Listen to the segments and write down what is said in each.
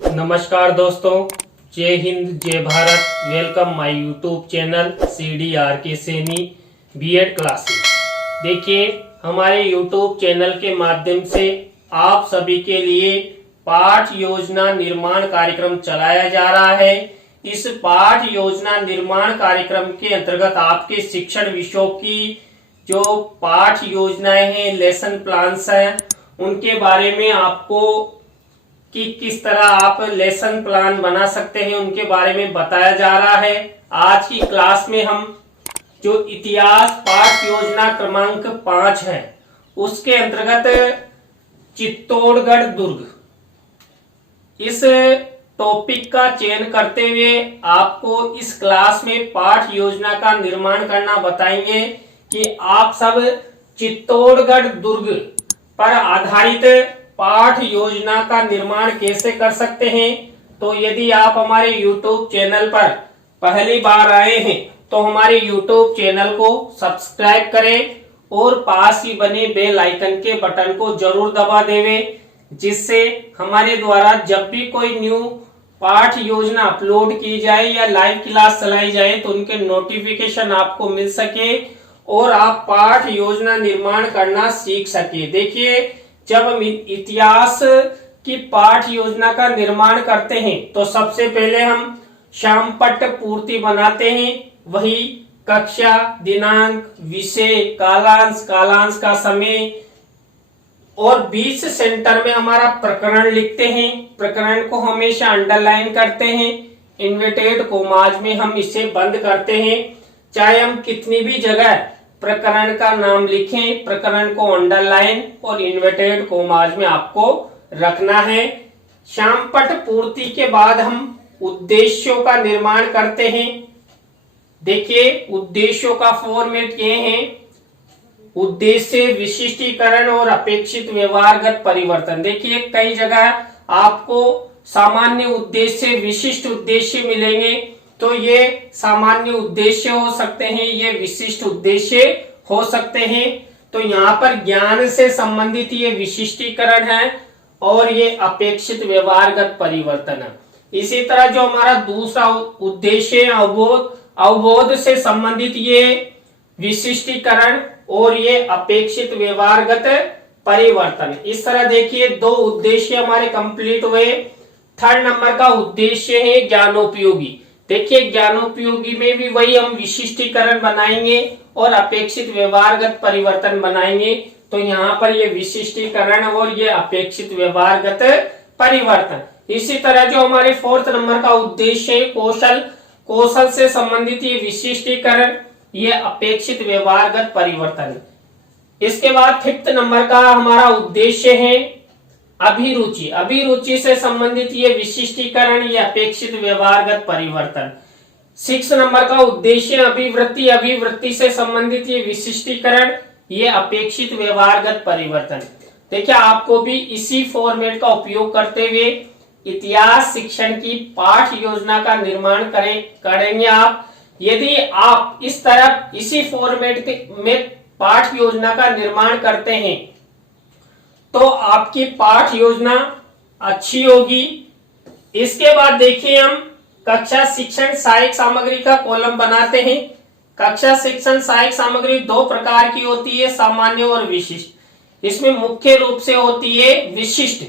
नमस्कार दोस्तों, जय हिंद जय Bharat. Welcome my YouTube channel CDRK Saini BEd classes. देखिए, हमारे यूट्यूब चैनल के माध्यम से आप सभी के लिए पाठ योजना निर्माण कार्यक्रम चलाया जा रहा है। इस पाठ योजना निर्माण कार्यक्रम के अंतर्गत आपके शिक्षण विषयों की जो पाठ योजनाएं हैं, लेसन प्लान्स हैं, उनके बारे में आपको कि किस तरह आप लेसन प्लान बना सकते हैं उनके बारे में बताया जा रहा है। आज की क्लास में हम जो इतिहास पाठ योजना क्रमांक 5 है उसके अंतर्गत चित्तौड़गढ़ दुर्ग, इस टॉपिक का चयन करते हुए आपको इस क्लास में पाठ योजना का निर्माण करना बताएंगे कि आप सब चित्तौड़गढ़ दुर्ग पर आधारित पाठ योजना का निर्माण कैसे कर सकते हैं। तो यदि आप हमारे YouTube चैनल पर पहली बार आए हैं तो हमारे YouTube चैनल को सब्सक्राइब करें और पास ही बने बेल आइकन के बटन को जरूर दबा देवें, जिससे हमारे द्वारा जब भी कोई न्यू पाठ योजना अपलोड की जाए या लाइव क्लास चलाई जाए तो उनके नोटिफिकेशन आपको मिल सके और आप पाठ योजना निर्माण करना सीख सके। देखिए, जब हम इतिहास की पाठ योजना का निर्माण करते हैं तो सबसे पहले हम शामपट्ट पूर्ति बनाते हैं, वही कक्षा, दिनांक, विषय, कालांश, कालांश का समय और बीच सेंटर में हमारा प्रकरण लिखते हैं। प्रकरण को हमेशा अंडरलाइन करते हैं, इन्वर्टेड कोमाज में हम इसे बंद करते हैं। चाहे हम कितनी भी जगह प्रकरण का नाम लिखें, प्रकरण को अंडरलाइन और इन्वर्टेड कोमाज में आपको रखना है। शामपट्ट पूर्ति के बाद हम उद्देश्यों का निर्माण करते हैं। देखिए, उद्देश्यों का फॉर्मेट ये है: उद्देश्य, विशिष्टीकरण और अपेक्षित व्यवहारगत परिवर्तन। देखिए, कई जगह आपको सामान्य उद्देश्य, विशिष्ट उद्देश्य मिलेंगे, तो ये सामान्य उद्देश्य हो सकते हैं, ये विशिष्ट उद्देश्य हो सकते हैं। तो यहाँ पर ज्ञान से संबंधित ये विशिष्टीकरण है और ये अपेक्षित व्यवहारगत परिवर्तन है। इसी तरह जो हमारा दूसरा उद्देश्य है अवबोध, अवबोध से संबंधित ये विशिष्टीकरण और ये अपेक्षित व्यवहारगत परिवर्तन। इस तरह देखिए, दो उद्देश्य हमारे कंप्लीट हुए। थर्ड नंबर का उद्देश्य है ज्ञानोपयोगी। देखिए, ज्ञानोपयोगी में भी वही हम विशिष्टीकरण बनाएंगे और अपेक्षित व्यवहारगत परिवर्तन बनाएंगे। तो यहाँ पर ये विशिष्टीकरण और ये अपेक्षित व्यवहारगत परिवर्तन। इसी तरह जो हमारे फोर्थ नंबर का उद्देश्य है कौशल, कौशल से संबंधित ये विशिष्टीकरण, ये अपेक्षित व्यवहारगत परिवर्तन। इसके बाद फिफ्थ नंबर का हमारा उद्देश्य है अभिरुचि, अभिरुचि से संबंधित ये विशिष्टीकरण, ये अपेक्षित व्यवहारगत परिवर्तन। 6 नंबर का उद्देश्य अभिवृत्ति, अभिवृत्ति से संबंधित ये विशिष्टीकरण, ये अपेक्षित व्यवहारगत परिवर्तन। देखिए, आपको भी इसी फॉर्मेट का उपयोग करते हुए इतिहास शिक्षण की पाठ योजना का निर्माण करेंगे आप। यदि आप इस तरह इसी फॉर्मेट में पाठ योजना का निर्माण करते हैं तो आपकी पाठ योजना अच्छी होगी। इसके बाद देखिए, हम कक्षा शिक्षण सहायक सामग्री का कॉलम बनाते हैं। कक्षा शिक्षण सहायक सामग्री दो प्रकार की होती है, सामान्य और विशिष्ट। इसमें मुख्य रूप से होती है विशिष्ट।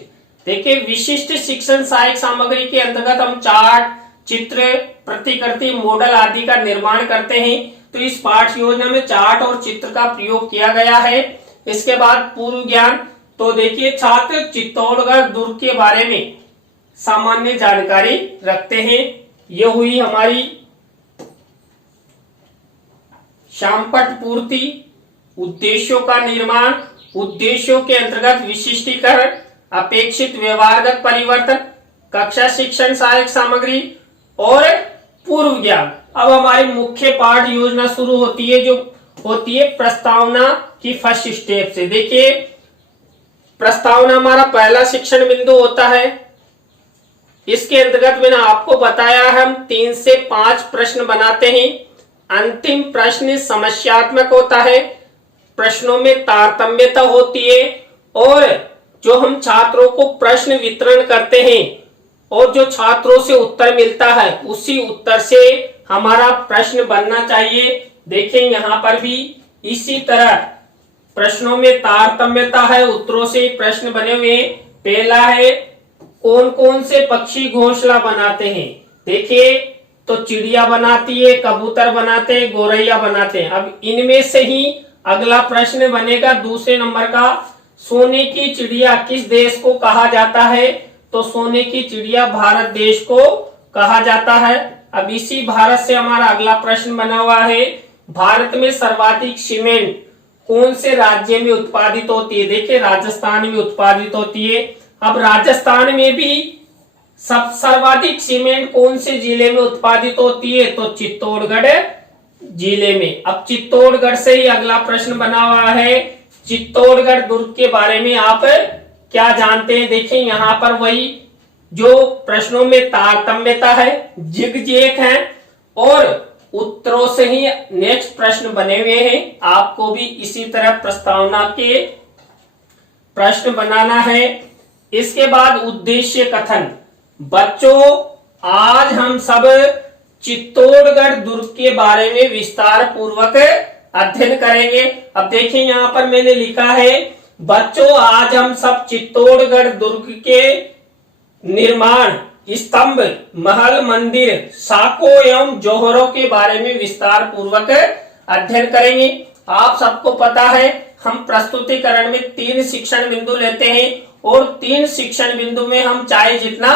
देखिए, विशिष्ट शिक्षण सहायक सामग्री के अंतर्गत हम चार्ट, चित्र, प्रतिकृति, मॉडल आदि का निर्माण करते हैं। तो इस पाठ योजना में चार्ट और चित्र का प्रयोग किया गया है। इसके बाद पूर्व ज्ञान। तो देखिए, छात्र चित्तौड़गढ़ दुर्ग के बारे में सामान्य जानकारी रखते हैं। ये हुई हमारी शामपट्ट पूर्ति, उद्देश्यों का निर्माण, उद्देश्यों के अंतर्गत विशिष्टीकरण, अपेक्षित व्यवहारगत परिवर्तन, कक्षा शिक्षण सहायक सामग्री और पूर्व ज्ञान। अब हमारी मुख्य पाठ योजना शुरू होती है, जो होती है प्रस्तावना की फर्स्ट स्टेप से। देखिए, प्रस्तावना हमारा पहला शिक्षण बिंदु होता है। इसके अंतर्गत मैंने आपको बताया, हम 3 से 5 प्रश्न बनाते हैं। अंतिम प्रश्न समस्यात्मक होता है, प्रश्नों में तारतम्यता होती है और जो हम छात्रों को प्रश्न वितरण करते हैं और जो छात्रों से उत्तर मिलता है उसी उत्तर से हमारा प्रश्न बनना चाहिए। देखें यहाँ पर भी इसी तरह प्रश्नों में तारतम्यता है, उत्तरों से प्रश्न बने हुए हैं। पहला है कौन कौन से पक्षी घोंसला बनाते हैं। देखिए तो चिड़िया बनाती है, कबूतर बनाते हैं, गौरैया बनाते हैं। अब इनमें से ही अगला प्रश्न बनेगा दूसरे नंबर का, सोने की चिड़िया किस देश को कहा जाता है। तो सोने की चिड़िया भारत देश को कहा जाता है। अब इसी भारत से हमारा अगला प्रश्न बना हुआ है, भारत में सर्वाधिक सीमेंट कौन से राज्य में उत्पादित होती है। देखिए राजस्थान में उत्पादित होती है। अब राजस्थान में भी सब सर्वाधिक सीमेंट कौन से जिले में उत्पादित होती है। तो चित्तौड़गढ़ जिले में। अब चित्तौड़गढ़ से ही अगला प्रश्न बना हुआ है, चित्तौड़गढ़ दुर्ग के बारे में आप क्या जानते हैं। देखिए यहाँ पर वही जो प्रश्नों में तारतम्यता है, जिग-जैग है और उत्तरों से ही नेक्स्ट प्रश्न बने हुए हैं। आपको भी इसी तरह प्रस्तावना के प्रश्न बनाना है। इसके बाद उद्देश्य कथन। बच्चों आज हम सब चित्तौड़गढ़ दुर्ग के बारे में विस्तार पूर्वक अध्ययन करेंगे। अब देखिए यहाँ पर मैंने लिखा है, बच्चों आज हम सब चित्तौड़गढ़ दुर्ग के निर्माण, स्तंभ, महल, मंदिर, साकों एवं जौहरों के बारे में विस्तार पूर्वक अध्ययन करेंगे। आप सबको पता है हम प्रस्तुतिकरण में 3 शिक्षण बिंदु लेते हैं और 3 शिक्षण बिंदु में हम चाहे जितना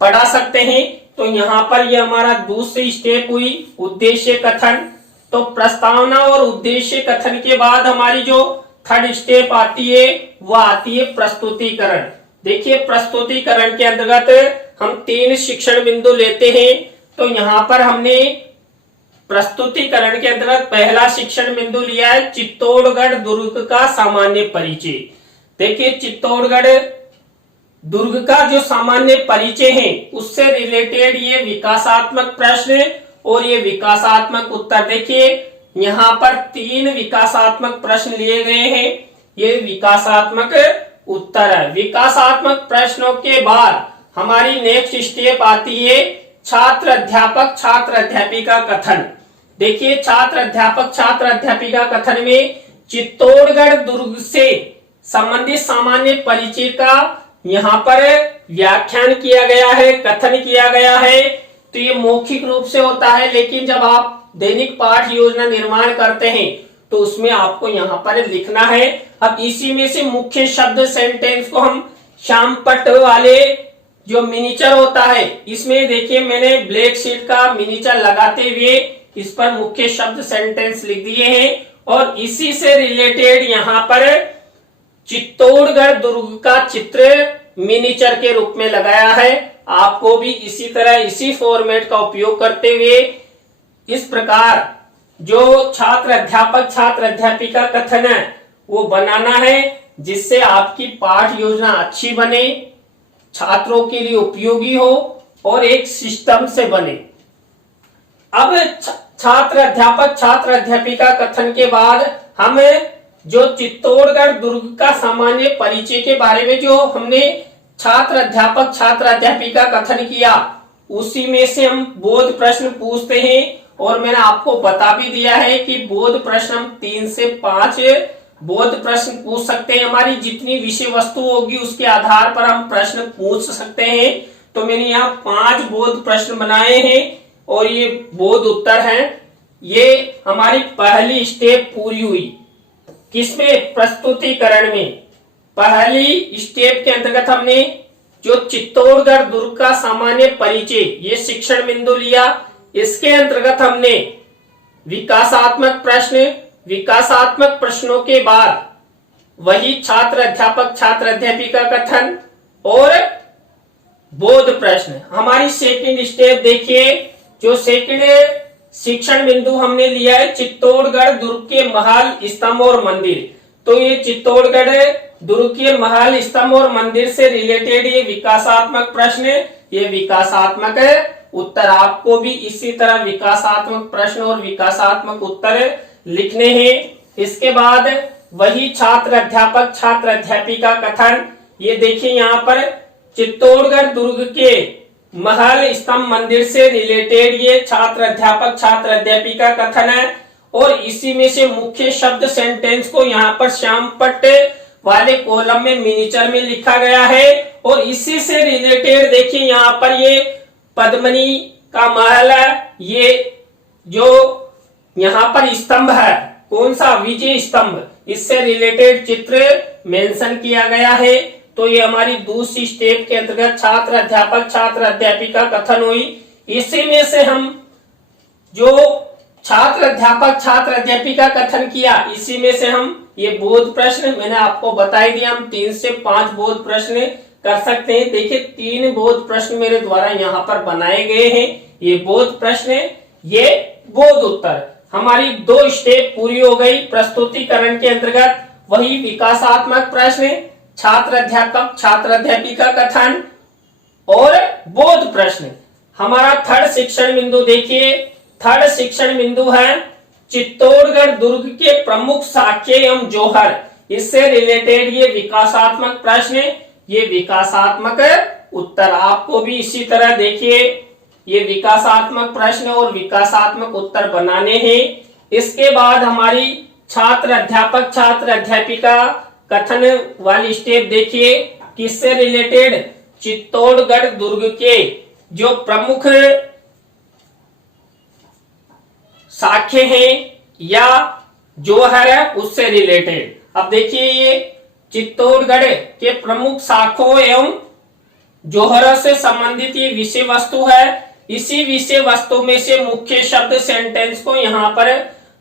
पढ़ा सकते हैं। तो यहाँ पर यह हमारा दूसरी स्टेप हुई उद्देश्य कथन। तो प्रस्तावना और उद्देश्य कथन के बाद हमारी जो थर्ड स्टेप आती है वह आती है प्रस्तुतिकरण। देखिए प्रस्तुतिकरण के अंतर्गत हम 3 शिक्षण बिंदु लेते हैं। तो यहाँ पर हमने प्रस्तुतिकरण के अंतर्गत पहला शिक्षण बिंदु लिया है चित्तौड़गढ़ दुर्ग का सामान्य परिचय। देखिए चित्तौड़गढ़ दुर्ग का जो सामान्य परिचय है उससे रिलेटेड ये विकासात्मक प्रश्न और ये विकासात्मक उत्तर। देखिए यहाँ पर 3 विकासात्मक प्रश्न लिए गए हैं, ये विकासात्मक उत्तर है। विकासात्मक प्रश्नों के बाद हमारी नेक्स्ट स्टेप आती है छात्र अध्यापक छात्र अध्यापिका कथन। देखिए छात्र अध्यापक छात्र अध्यापिका कथन में चित्तौड़गढ़ दुर्ग से संबंधित सामान्य परिचय का यहाँ पर व्याख्यान किया गया है, कथन किया गया है। तो ये मौखिक रूप से होता है, लेकिन जब आप दैनिक पाठ योजना निर्माण करते हैं तो उसमें आपको यहाँ पर लिखना है। अब इसी में से मुख्य शब्द सेंटेंस को हम श्यामपट्ट वाले जो मिनीचर होता है इसमें देखिए मैंने ब्लैक शीट का मिनीचर लगाते हुए इस पर मुख्य शब्द सेंटेंस लिख दिए हैं और इसी से रिलेटेड यहाँ पर चित्तौड़गढ़ दुर्ग का चित्र मिनीचर के रूप में लगाया है। आपको भी इसी तरह इसी फॉर्मेट का उपयोग करते हुए इस प्रकार जो छात्र अध्यापक छात्र अध्यापिका कथन है वो बनाना है, जिससे आपकी पाठ योजना अच्छी बने, छात्रों के लिए उपयोगी हो और एक सिस्टम से बने। अब छात्र अध्यापक छात्र अध्यापिका कथन के बाद हम जो चित्तौड़गढ़ दुर्ग का सामान्य परिचय के बारे में जो हमने छात्र अध्यापक छात्र अध्यापिका कथन किया उसी में से हम बोध प्रश्न पूछते हैं। और मैंने आपको बता भी दिया है कि बोध प्रश्न हम 3 से 5 बोध प्रश्न पूछ सकते हैं। हमारी जितनी विषय वस्तु होगी उसके आधार पर हम प्रश्न पूछ सकते हैं। तो मैंने यहाँ 5 बोध प्रश्न बनाए हैं और ये बोध उत्तर हैं। ये हमारी पहली स्टेप पूरी हुई। किसमें? प्रस्तुतिकरण में। पहली स्टेप के अंतर्गत हमने जो चित्तौड़गढ़ दुर्ग का सामान्य परिचय ये शिक्षण बिंदु लिया। इसके अंतर्गत हमने विकासात्मक प्रश्न, विकासात्मक प्रश्नों के बाद वही छात्र अध्यापक छात्र अध्यापिका कथन और बोध प्रश्न। हमारी सेकंड स्टेप देखिए, जो सेकंड शिक्षण बिंदु हमने लिया है चित्तौड़गढ़ दुर्ग के महल, स्तंभ और मंदिर। तो ये चित्तौड़गढ़ दुर्ग के महल, स्तंभ और मंदिर से रिलेटेड ये विकासात्मक प्रश्न, ये विकासात्मक उत्तर। आपको भी इसी तरह विकासात्मक प्रश्न और विकासात्मक उत्तर लिखने हैं। इसके बाद वही छात्र अध्यापक छात्र अध्यापिका कथन। ये देखिए यहाँ पर चित्तौड़गढ़ दुर्ग के महल स्तंभ मंदिर से रिलेटेड ये छात्र अध्यापक छात्र अध्यापिका कथन है और इसी में से मुख्य शब्द सेंटेंस को यहाँ पर श्याम पट्ट वाले कॉलम में मिनिएचर में लिखा गया है और इसी से रिलेटेड देखिए यहाँ पर ये पद्मिनी का महल है, ये जो यहाँ पर स्तंभ है कौन सा विजय स्तंभ, इससे रिलेटेड चित्र मेंशन किया गया है। तो ये हमारी दूसरी स्टेप के अंतर्गत छात्र अध्यापक छात्र अध्यापिका कथन हुई। इसी में से हम जो छात्र अध्यापक छात्र अध्यापिका कथन किया इसी में से हम ये बोध प्रश्न मैंने आपको बता दिया, हम 3 से 5 बोध प्रश्न कर सकते हैं। देखिए 3 बोध प्रश्न मेरे द्वारा यहाँ पर बनाए गए हैं, ये बोध प्रश्न ये बोध उत्तर। हमारी 2 स्टेप पूरी हो गई प्रस्तुतिकरण के अंतर्गत, वही विकासात्मक प्रश्न छात्र अध्यापक छात्र अध्यापिका कथन और बोध प्रश्न। हमारा थर्ड शिक्षण बिंदु देखिए, थर्ड शिक्षण बिंदु है चित्तौड़गढ़ दुर्ग के प्रमुख साक्ष्य एवं जौहर, इससे रिलेटेड ये विकासात्मक प्रश्न ये विकासात्मक उत्तर। आपको भी इसी तरह देखिए ये विकासात्मक प्रश्न और विकासात्मक उत्तर बनाने हैं। इसके बाद हमारी छात्र अध्यापक छात्र अध्यापिका कथन वाली स्टेप देखिए, किससे रिलेटेड चित्तौड़गढ़ दुर्ग के जो प्रमुख साक्ष्य हैं या जौहर है उससे रिलेटेड। अब देखिए ये चित्तौड़गढ़ के प्रमुख शाखों एवं जौहरों से संबंधित ये विषय वस्तु है। इसी विषय वस्तु में से मुख्य शब्द सेंटेंस को यहाँ पर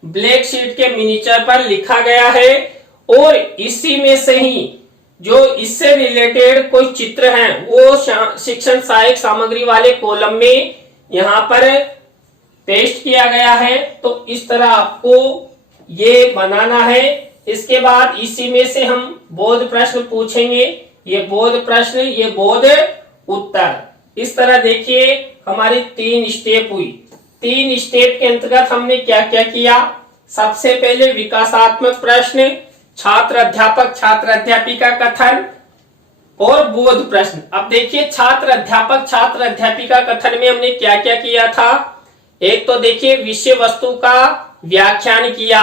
ब्लैक शीट के मिनिएचर पर लिखा गया है और इसी में से ही जो इससे रिलेटेड कोई चित्र हैं वो शिक्षण सहायक सामग्री वाले कॉलम में यहाँ पर पेस्ट किया गया है। तो इस तरह आपको ये बनाना है। इसके बाद इसी में से हम बोध प्रश्न पूछेंगे, ये बोध प्रश्न ये बोध उत्तर। इस तरह देखिए हमारी 3 स्टेप हुई। 3 स्टेप के अंतर्गत हमने क्या क्या किया, सबसे पहले विकासात्मक प्रश्न छात्र अध्यापक छात्र अध्यापिका कथन और बोध प्रश्न। अब देखिए छात्र अध्यापक छात्र अध्यापिका कथन में हमने क्या क्या किया था। एक तो देखिए विषय वस्तु का व्याख्यान किया,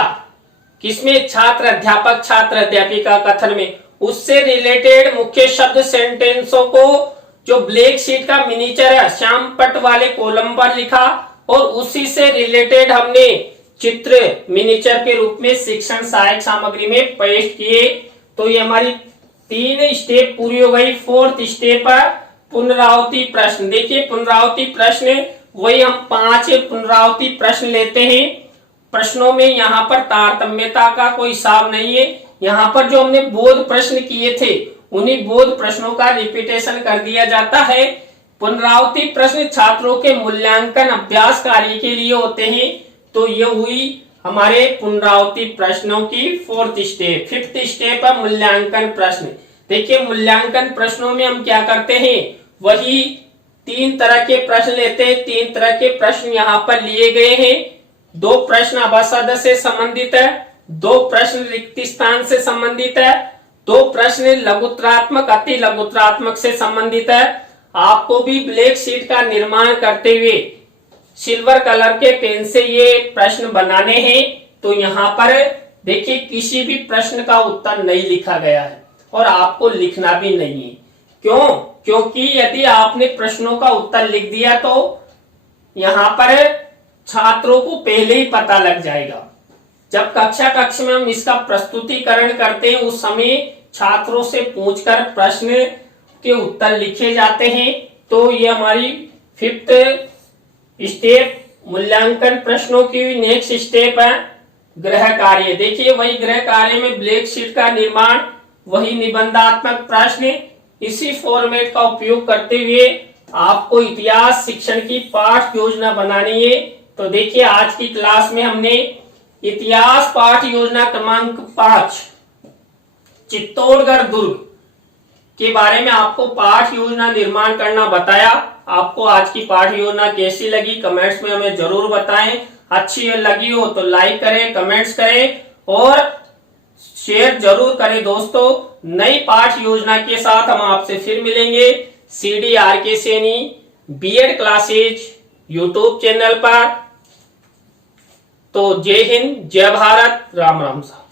किसमें छात्र अध्यापक छात्र अध्यापिका कथन में, उससे रिलेटेड मुख्य शब्द सेंटेंसों को जो ब्लैक शीट का मिनिएचर है श्याम पट्ट वाले कॉलम पर लिखा और उसी से रिलेटेड हमने चित्र मिनिएचर के रूप में शिक्षण सहायक सामग्री में पेस्ट किए। तो ये हमारी 3 स्टेप पूरी हो गई। 4th स्टेप है पुनरावृत्ति प्रश्न। देखिए पुनरावृत्ति प्रश्न वही हम 5 पुनरावृत्ति प्रश्न लेते हैं। प्रश्नों में यहाँ पर तारतम्यता का कोई हिसाब नहीं है। यहाँ पर जो हमने बोध प्रश्न किए थे उन्हीं बोध प्रश्नों का रिपीटेशन कर दिया जाता है। पुनरावृत्ति प्रश्न छात्रों के मूल्यांकन अभ्यास कार्य के लिए होते हैं। तो ये हुई हमारे पुनरावृत्ति प्रश्नों की 4th स्टेप। 5th स्टेप है मूल्यांकन प्रश्न। देखिए मूल्यांकन प्रश्नों में हम क्या करते हैं, वही 3 तरह के प्रश्न लेते हैं। 3 तरह के प्रश्न यहाँ पर लिए गए हैं। 2 प्रश्न अवसाद से संबंधित है, 2 प्रश्न रिक्त स्थान से संबंधित है, 2 प्रश्न लघुत्रात्मक अति लघुत्रात्मक से संबंधित है। आपको भी ब्लैक शीट का निर्माण करते हुए सिल्वर कलर के पेन से ये प्रश्न बनाने हैं। तो यहाँ पर देखिए किसी भी प्रश्न का उत्तर नहीं लिखा गया है और आपको लिखना भी नहीं है। क्यों? क्योंकि यदि आपने प्रश्नों का उत्तर लिख दिया तो यहाँ पर छात्रों को पहले ही पता लग जाएगा। जब कक्षा में हम इसका प्रस्तुतिकरण करते हैं उस समय छात्रों से पूछकर प्रश्न के उत्तर लिखे जाते हैं। तो ये हमारी 5th स्टेप मूल्यांकन प्रश्नों की नेक्स्ट स्टेप है गृह कार्य। देखिए वही गृह कार्य में ब्लैक शीट का निर्माण, वही निबंधात्मक प्रश्न, इसी फॉर्मेट का उपयोग करते हुए आपको इतिहास शिक्षण की पाठ योजना बनानी है। तो देखिए आज की क्लास में हमने इतिहास पाठ योजना क्रमांक 5 चित्तौड़गढ़ दुर्ग के बारे में आपको पाठ योजना निर्माण करना बताया। आपको आज की पाठ योजना कैसी लगी कमेंट्स में हमें जरूर बताएं। अच्छी लगी हो तो लाइक करें, कमेंट्स करें और शेयर जरूर करें दोस्तों। नई पाठ योजना के साथ हम आपसे फिर मिलेंगे। CDRK Saini BEd classes YouTube channel पर। तो जय हिंद, जय भारत, राम राम साहब।